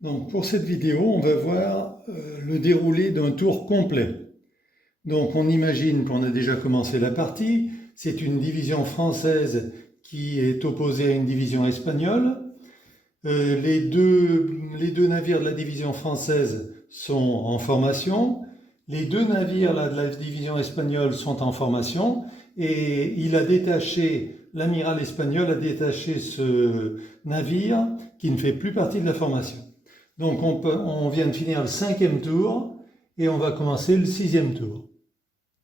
Donc pour cette vidéo, on va voir le déroulé d'un tour complet. Donc on imagine qu'on a déjà commencé la partie. C'est une division française qui est opposée à une division espagnole. Les deux navires de la division française sont en formation. Les deux navires de la division espagnole sont en formation. Et l'amiral espagnol a détaché ce navire qui ne fait plus partie de la formation. Donc on vient de finir le 5e tour et on va commencer le 6e tour.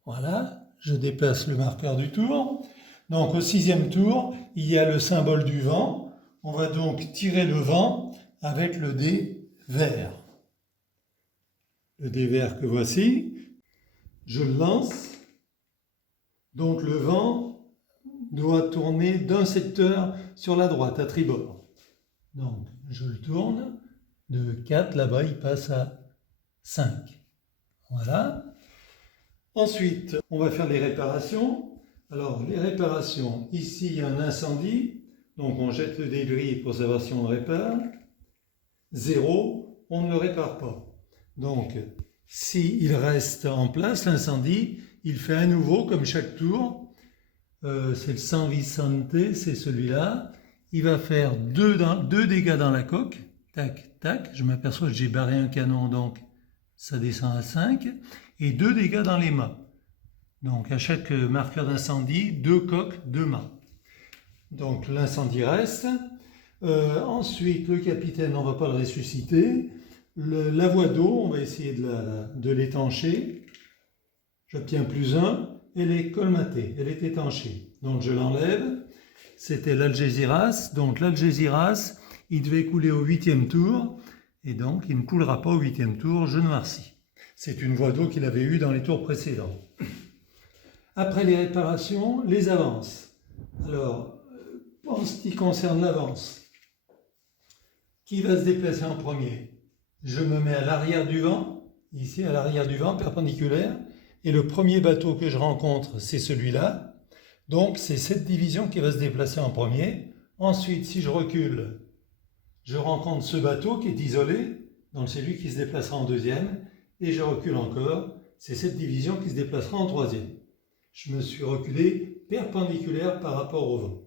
Voilà, je déplace le marqueur du tour. Donc au 6e tour, il y a le symbole du vent. On va donc tirer le vent avec le dé vert. Le dé vert que voici, je le lance. Donc le vent doit tourner d'un secteur sur la droite, à tribord. Donc je le tourne. De 4, là-bas, il passe à 5. Voilà. Ensuite, on va faire les réparations. Alors, les réparations, ici, il y a un incendie. Donc, on jette le débris pour savoir si on le répare. 0, on ne le répare pas. Donc, s'il reste en place, l'incendie, il fait à nouveau, comme chaque tour. C'est le San Vicente, c'est celui-là. Il va faire 2 dégâts dans la coque. Tac, tac, je m'aperçois que j'ai barré un canon, donc ça descend à 5. Et 2 dégâts dans les mâts. Donc à chaque marqueur d'incendie, 2 coques, 2 mâts. Donc l'incendie reste. Ensuite, le capitaine, on ne va pas le ressusciter. La voie d'eau, on va essayer de l'étancher. J'obtiens +1. Elle est colmatée, elle est étanchée. Donc je l'enlève. C'était l'Algésiras. Donc l'Algésiras, il devait couler au 8e tour, et donc il ne coulera pas au 8e tour, je noircis. C'est une voie d'eau qu'il avait eue dans les tours précédents. Après les réparations, les avances. Alors, en ce qui concerne l'avance, qui va se déplacer en premier? Je me mets à l'arrière du vent, ici à l'arrière du vent, perpendiculaire, et le premier bateau que je rencontre, c'est celui-là. Donc c'est cette division qui va se déplacer en premier. Ensuite, si je recule, je rencontre ce bateau qui est isolé, donc c'est lui qui se déplacera en deuxième, et je recule encore, c'est cette division qui se déplacera en troisième. Je me suis reculé perpendiculaire par rapport au vent.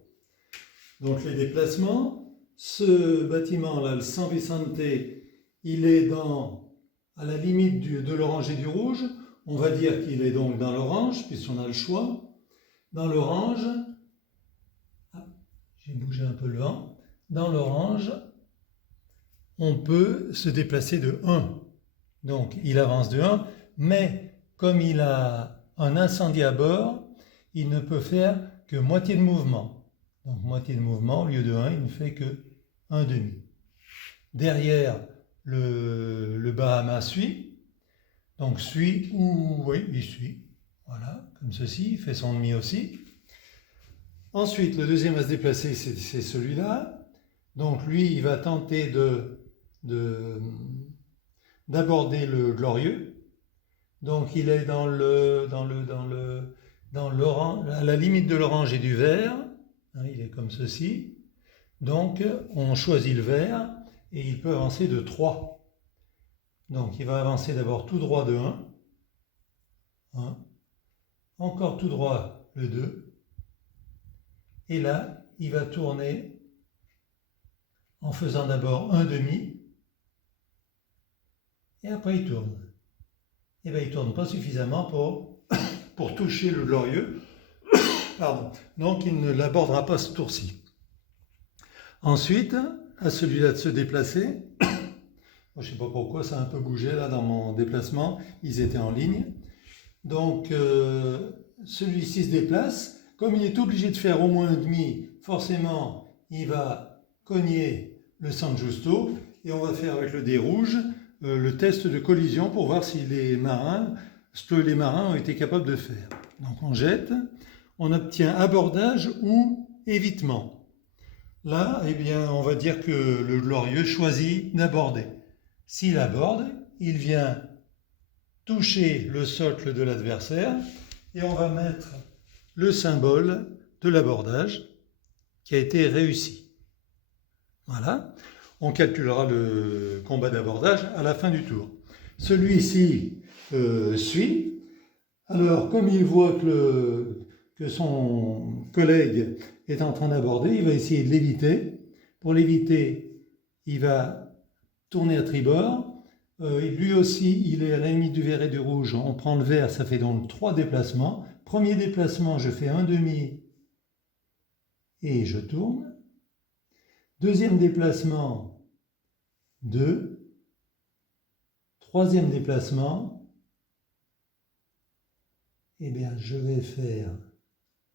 Donc les déplacements, ce bâtiment-là, le San Vicente, il est à la limite de l'orange et du rouge. On va dire qu'il est donc dans l'orange, puisqu'on a le choix. Dans l'orange, j'ai bougé un peu le vent, dans l'orange, on peut se déplacer de 1. Donc il avance de 1, mais comme il a un incendie à bord, il ne peut faire que moitié de mouvement. Donc moitié de mouvement, au lieu de 1, il ne fait que 1,5. Derrière, le Bahama suit. Donc suit, oui, il suit. Voilà, comme ceci, il fait son demi aussi. Ensuite, le deuxième à se déplacer, c'est celui-là. Donc lui, il va tenter d'aborder le Glorieux. Donc il est à la limite de l'orange et du vert. Il est comme ceci. Donc on choisit le vert et il peut avancer de 3. Donc il va avancer d'abord tout droit de 1. 1. Encore tout droit le 2. Et là, il va tourner en faisant d'abord 1,5. Et après il tourne. Et bien il ne tourne pas suffisamment pour toucher le Glorieux. Pardon. Donc il ne l'abordera pas ce tour-ci. Ensuite, à celui-là de se déplacer. Je ne sais pas pourquoi ça a un peu bougé là dans mon déplacement. Ils étaient en ligne. Donc celui-ci se déplace. Comme il est obligé de faire au moins 1,5, forcément il va cogner le San Justo. Et on va faire avec le dé rouge le test de collision pour voir si ce que les marins ont été capables de faire. Donc on jette, on obtient abordage ou évitement. Là, eh bien, on va dire que le Glorieux choisit d'aborder. S'il aborde, il vient toucher le socle de l'adversaire et on va mettre le symbole de l'abordage qui a été réussi. Voilà. On calculera le combat d'abordage à la fin du tour. Celui-ci suit. Alors, comme il voit que son collègue est en train d'aborder, il va essayer de l'éviter. Pour l'éviter, il va tourner à tribord. Lui aussi, il est à la limite du vert et du rouge. On prend le vert, ça fait donc 3 déplacements. Premier déplacement, je fais un demi et je tourne. Deuxième déplacement, 2. Troisième déplacement, eh bien, je vais faire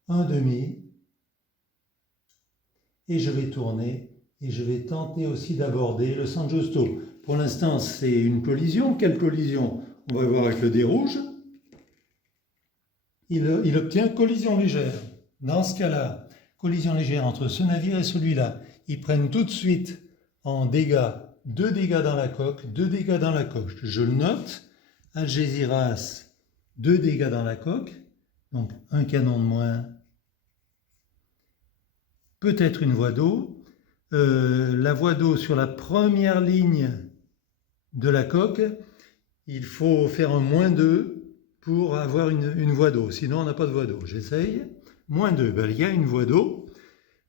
un demi et je vais tourner et je vais tenter aussi d'aborder le San Giusto. Pour l'instant, c'est une collision. Quelle collision? On va voir avec le dé rouge. Il obtient collision légère. Dans ce cas-là, collision légère entre ce navire et celui-là. Ils prennent tout de suite en dégâts 2 dégâts dans la coque, 2 dégâts dans la coque. Je le note. Algésiras, 2 dégâts dans la coque. Donc un canon de moins. Peut-être une voie d'eau. La voie d'eau sur la première ligne de la coque, il faut faire un -2 pour avoir une voie d'eau. Sinon, on n'a pas de voie d'eau. J'essaye. -2, ben, il y a une voie d'eau.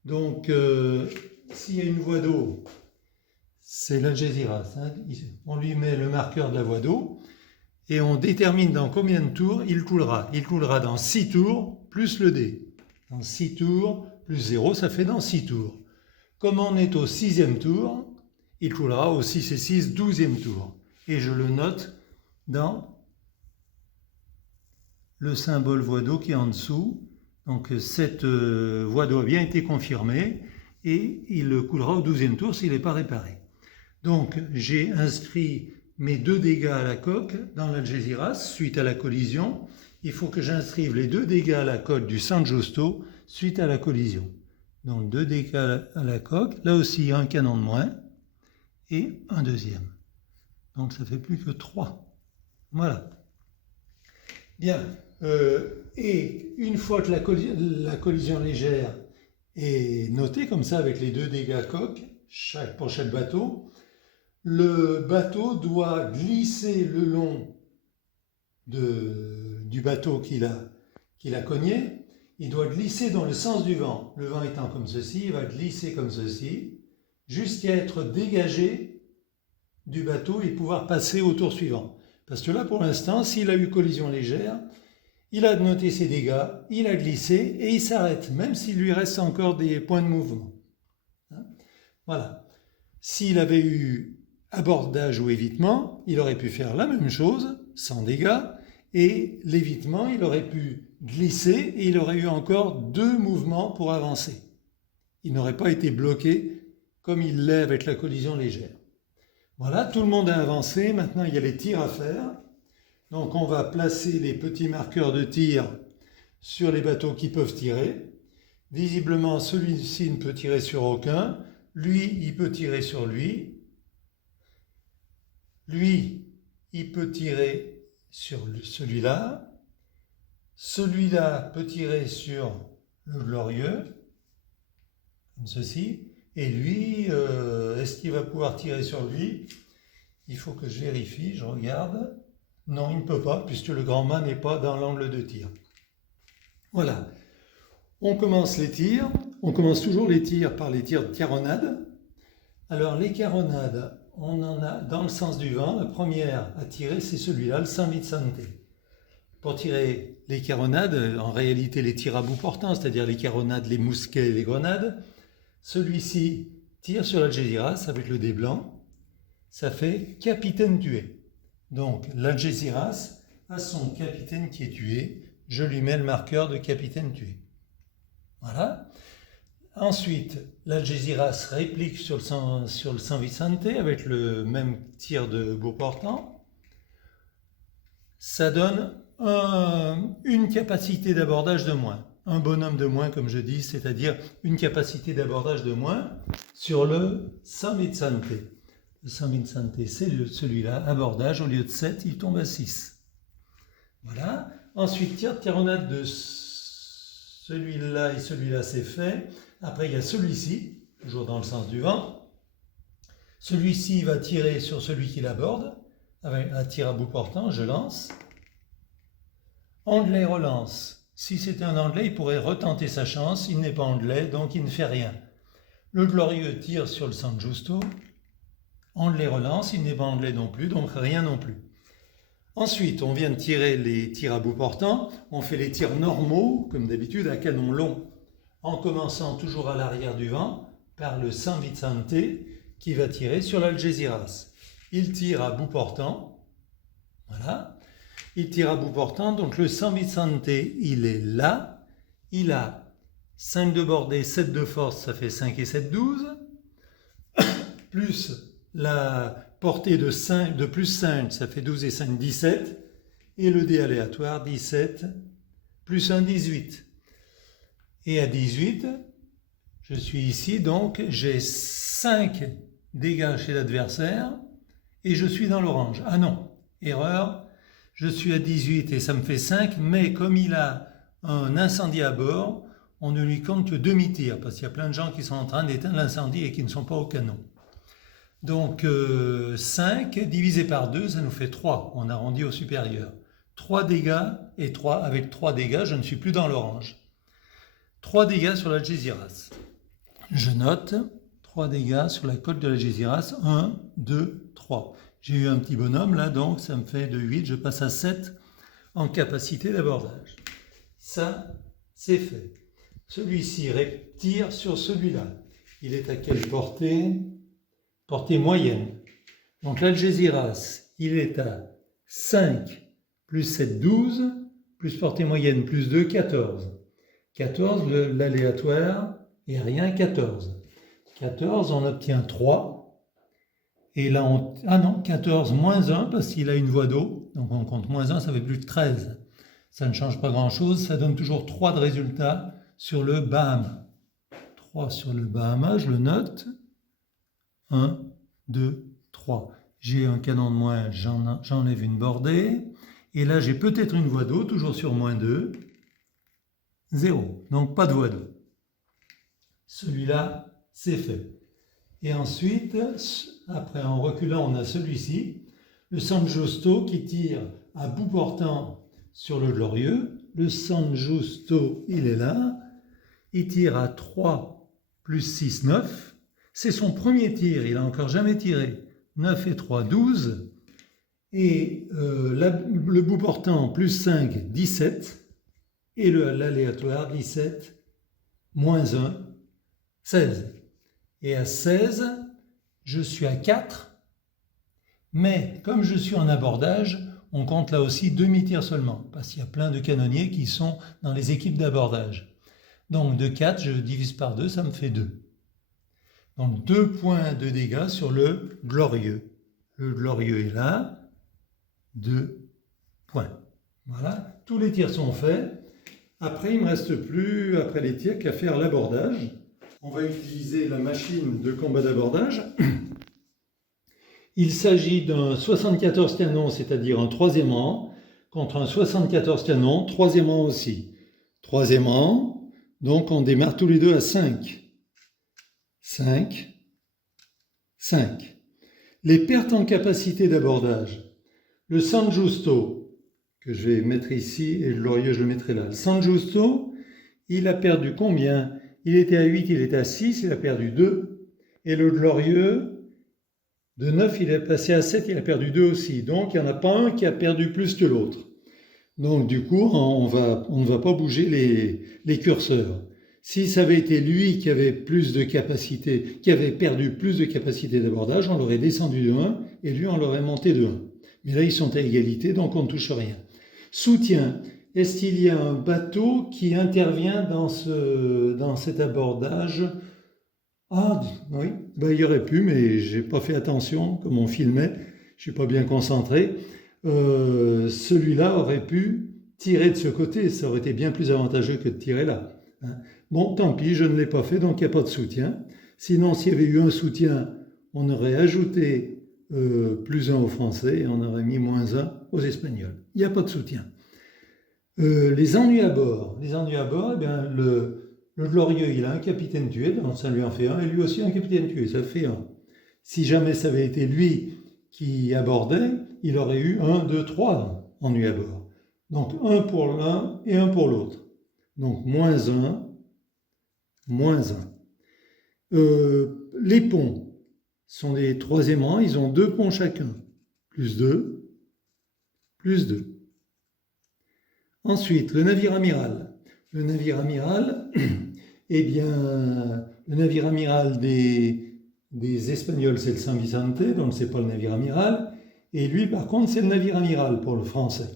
Donc, s'il y a une voie d'eau, c'est l'Algésiras. Hein. On lui met le marqueur de la voie d'eau et on détermine dans combien de tours il coulera. Il coulera dans 6 tours plus le dé. Dans 6 tours plus 0, ça fait dans 6 tours. Comme on est au 6e tour, il coulera au 6 et 6, 12e tour. Et je le note dans le symbole voie d'eau qui est en dessous. Donc cette voie d'eau a bien été confirmée et il coulera au 12e tour s'il n'est pas réparé. Donc j'ai inscrit mes 2 dégâts à la coque dans l'Algésiras suite à la collision. Il faut que j'inscrive les 2 dégâts à la coque du San Giusto suite à la collision. Donc 2 dégâts à la coque, là aussi un canon de moins et un deuxième. Donc ça fait plus que 3. Voilà. Bien. Et une fois que la collision légère est notée comme ça avec les 2 dégâts coque pour chaque bateau, le bateau doit glisser le long du bateau qu'il a cogné. Il doit glisser dans le sens du vent. Le vent étant comme ceci, il va glisser comme ceci, jusqu'à être dégagé du bateau et pouvoir passer au tour suivant. Parce que là, pour l'instant, s'il a eu collision légère, il a noté ses dégâts, il a glissé et il s'arrête, même s'il lui reste encore des points de mouvement. Voilà. S'il avait eu abordage ou évitement, il aurait pu faire la même chose, sans dégâts, et l'évitement, il aurait pu glisser et il aurait eu encore 2 mouvements pour avancer. Il n'aurait pas été bloqué comme il l'est avec la collision légère. Voilà, tout le monde a avancé. Maintenant, il y a les tirs à faire. Donc, on va placer les petits marqueurs de tir sur les bateaux qui peuvent tirer. Visiblement, celui-ci ne peut tirer sur aucun. Lui, il peut tirer sur lui. Lui, il peut tirer sur celui-là. Celui-là peut tirer sur le glorieux, comme ceci. Et lui, est-ce qu'il va pouvoir tirer sur lui? Il faut que je vérifie, je regarde. Non, il ne peut pas, puisque le grand mât n'est pas dans l'angle de tir. Voilà. On commence les tirs. On commence toujours les tirs par les tirs de caronade. Alors, les caronades, on en a dans le sens du vent. La première à tirer, c'est celui-là, le San Vicente. Pour tirer les caronades, en réalité les tirs à bout portant, c'est-à-dire les caronades, les mousquets et les grenades, celui-ci tire sur l'Algésiras avec le dé blanc. Ça fait capitaine tué. Donc l'Algésiras a son capitaine qui est tué. Je lui mets le marqueur de capitaine tué. Voilà. Ensuite, l'Algésiras réplique sur le San Vicente avec le même tir de bout portant. Ça donne une capacité d'abordage de moins. Un bonhomme de moins, comme je dis, c'est-à-dire une capacité d'abordage de moins sur le San Vicente. Le San Vicente, c'est celui-là, abordage, au lieu de 7, il tombe à 6. Voilà. Ensuite, tir de caronade de celui-là et celui-là, c'est fait. Après, il y a celui-ci, toujours dans le sens du vent. Celui-ci va tirer sur celui qui l'aborde, avec un tir à bout portant, je lance. Anglais relance. Si c'était un Anglais, il pourrait retenter sa chance, il n'est pas Anglais, donc il ne fait rien. Le Glorieux tire sur le San Giusto. Anglais relance, il n'est pas Anglais non plus, donc rien non plus. Ensuite, on vient de tirer les tirs à bout portant. On fait les tirs normaux, comme d'habitude, à canon long, en commençant toujours à l'arrière du vent, par le San Vicente, qui va tirer sur l'Algésiras. Il tire à bout portant. Voilà. Il tire à bout portant. Donc le San Vicente, il est là. Il a 5 de bordée, 7 de force, ça fait 5 et 7, 12. Plus la portée de plus 5, ça fait 12 et 5, 17. Et le dé aléatoire, 17, plus 1, 18. Et à 18, je suis ici, donc j'ai 5 dégâts chez l'adversaire et je suis dans l'orange. Ah non, erreur, je suis à 18 et ça me fait 5, mais comme il a un incendie à bord, on ne lui compte que demi-tir, parce qu'il y a plein de gens qui sont en train d'éteindre l'incendie et qui ne sont pas au canon. Donc 5 divisé par 2, ça nous fait 3, on arrondit au supérieur. 3 dégâts et 3, avec 3 dégâts, je ne suis plus dans l'orange. 3 dégâts sur l'Algésiras. Je note 3 dégâts sur la côte de l'Algésiras. 1, 2, 3. J'ai eu un petit bonhomme là, donc ça me fait de 8, je passe à 7 en capacité d'abordage. Ça, c'est fait. Celui-ci tire sur celui-là. Il est à quelle portée? Portée moyenne. Donc l'Algésiras, il est à 5 plus 7, 12, plus portée moyenne plus 2, 14. 14, l'aléatoire, et rien, 14. 14, on obtient 3. Et là, ah non, 14 moins 1, parce qu'il a une voie d'eau. Donc on compte moins 1, ça fait plus de 13. Ça ne change pas grand-chose, ça donne toujours 3 de résultat sur le Bahama. 3 sur le Bahama, je le note. 1, 2, 3. J'ai un canon de moins, j'enlève une bordée. Et là, j'ai peut-être une voie d'eau, toujours sur moins 2. 0. Donc pas de voie d'eau. Celui-là, c'est fait. Et ensuite, après, en reculant, on a celui-ci, le San Giusto qui tire à bout portant sur le Glorieux. Le San Giusto, il est là. Il tire à 3 plus 6, 9. C'est son premier tir, il n'a encore jamais tiré. 9 et 3, 12. Et le bout portant, plus 5, 17. Et l'aléatoire, 17, moins 1, 16. Et à 16, je suis à 4. Mais comme je suis en abordage, on compte là aussi demi-tir seulement. Parce qu'il y a plein de canonniers qui sont dans les équipes d'abordage. Donc de 4, je divise par 2, ça me fait 2. Donc 2 points de dégâts sur le Glorieux. Le Glorieux est là. 2 points. Voilà, tous les tirs sont faits. Après, il ne me reste plus, après les tirs, qu'à faire l'abordage. On va utiliser la machine de combat d'abordage. Il s'agit d'un 74 canon, c'est-à-dire un 3e rang, contre un 74 canon, 3e rang aussi. 3e rang, donc on démarre tous les deux à 5. 5, 5. Les pertes en capacité d'abordage. Le San Giusto, que je vais mettre ici, et le Glorieux, je le mettrai là. Le San Giusto, il a perdu combien? Il était à 8, il était à 6, il a perdu 2. Et le Glorieux, de 9, il est passé à 7, il a perdu 2 aussi. Donc, il n'y en a pas un qui a perdu plus que l'autre. Donc, du coup, on ne va pas bouger les curseurs. Si ça avait été lui qui avait plus de capacité, qui avait perdu plus de capacité d'abordage, on l'aurait descendu de 1 et lui, on l'aurait monté de 1. Mais là, ils sont à égalité, donc on ne touche rien. Soutien. Est-ce qu'il y a un bateau qui intervient dans cet abordage? Ah, oui, ben, il y aurait pu, mais je n'ai pas fait attention, comme on filmait, je ne suis pas bien concentré. Celui-là aurait pu tirer de ce côté, ça aurait été bien plus avantageux que de tirer là. Hein. Bon, tant pis, je ne l'ai pas fait, donc il n'y a pas de soutien. Sinon, s'il y avait eu un soutien, on aurait ajouté plus 1 aux Français et on aurait mis moins 1 aux Espagnols. Il n'y a pas de soutien. Les ennuis à bord. Les ennuis à bord, eh bien, le Glorieux, il a un capitaine tué, donc ça lui en fait 1, et lui aussi un capitaine tué, ça fait 1. Si jamais ça avait été lui qui abordait, il aurait eu 1, 2, 3 ennuis à bord. Donc 1 pour l'un et 1 pour l'autre. Donc moins 1, moins 1. Les ponts sont les troisième rang, ils ont 2 ponts chacun. Plus 2, plus 2. Ensuite, le navire amiral. Le navire amiral, eh bien, le navire amiral des Espagnols, c'est le San Vicente, donc c'est pas le navire amiral. Et lui, par contre, c'est le navire amiral pour le français.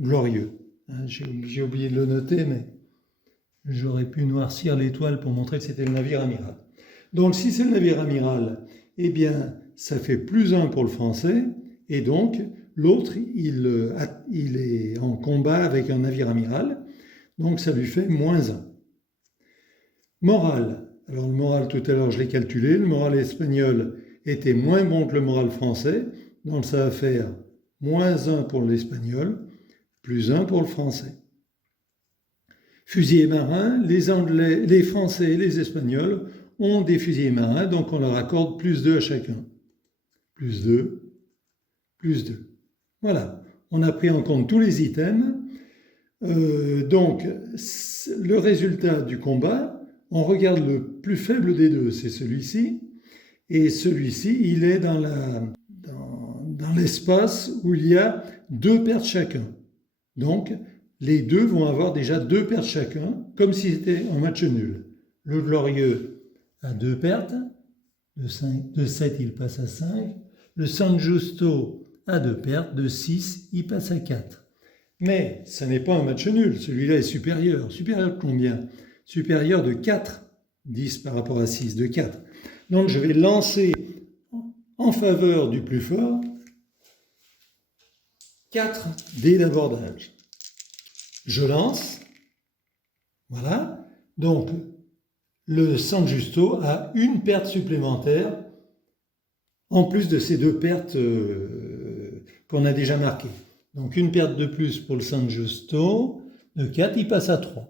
Glorieux. Hein, j'ai oublié de le noter, mais j'aurais pu noircir l'étoile pour montrer que c'était le navire amiral. Donc, si c'est le navire amiral, eh bien, ça fait plus 1 pour le français, et donc, l'autre, il est en combat avec un navire amiral, donc ça lui fait moins 1. Moral. Alors, le moral, tout à l'heure, je l'ai calculé, le moral espagnol était moins bon que le moral français, donc ça va faire moins 1 pour l'espagnol, plus 1 pour le français. Fusiliers marins, les Français et les Espagnols ont des fusiliers marins, donc on leur accorde plus 2 à chacun. Plus 2, plus 2. Voilà, on a pris en compte tous les items. Donc, le résultat du combat, on regarde le plus faible des deux, c'est celui-ci. Et celui-ci, il est dans l'espace où il y a 2 pertes chacun. Donc, les deux vont avoir déjà 2 pertes chacun, comme si c'était un match nul. Le Glorieux a 2 pertes, de 7 il passe à 5. Le San Justo a 2 pertes, de 6 il passe à 4. Mais ce n'est pas un match nul, celui-là est supérieur. Supérieur de combien? Supérieur de 4, 10 par rapport à 6, de 4. Donc je vais lancer en faveur du plus fort 4 dés d'abordage. Je lance, voilà, donc le San Justo a une perte supplémentaire en plus de ces 2 pertes qu'on a déjà marquées. Donc une perte de plus pour le San Justo, de 4, il passe à 3.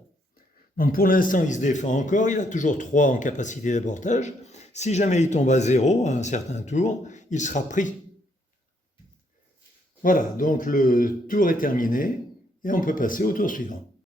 Donc pour l'instant, il se défend encore, il a toujours 3 en capacité d'abordage. Si jamais il tombe à 0 à un certain tour, il sera pris. Voilà, donc le tour est terminé et on peut passer au tour suivant.